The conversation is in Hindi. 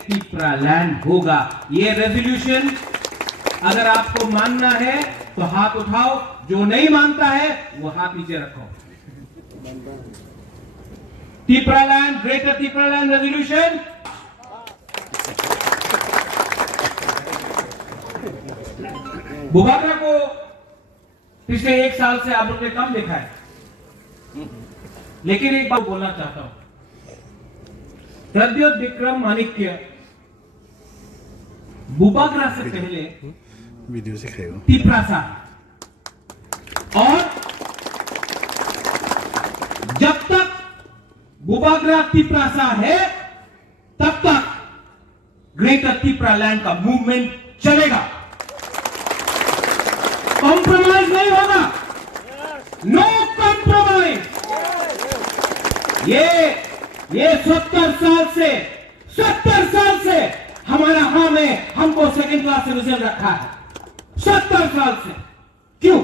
तिपरा लैंड होगा। ये रेजोल्यूशन अगर आपको मानना है तो हाथ उठाओ, जो नहीं मानता है वो हाथ नीचे रखो। Tipra land, greater Tipra land resolution. Bubagra को पिछले 1 साल से आप लोग ने कम देखा है, लेकिन एक बात बोलना चाहता हूं। प्रद्योत विक्रम माणिक्य बुबागरा से पहले वीडियो सिखाएगा तिपरा सा, और जब तक बुबागरा तिपरा सा है तब तक ग्रेटर तिपरा लैंड का मूवमेंट चलेगा। कॉम्प्रोमाइज नहीं होगा, नो कॉम्प्रोमाइज। ये 70 साल से हमारा हाँ में हमको सेकंड क्लास सिटीजन रखा है, 70 साल से। क्यों?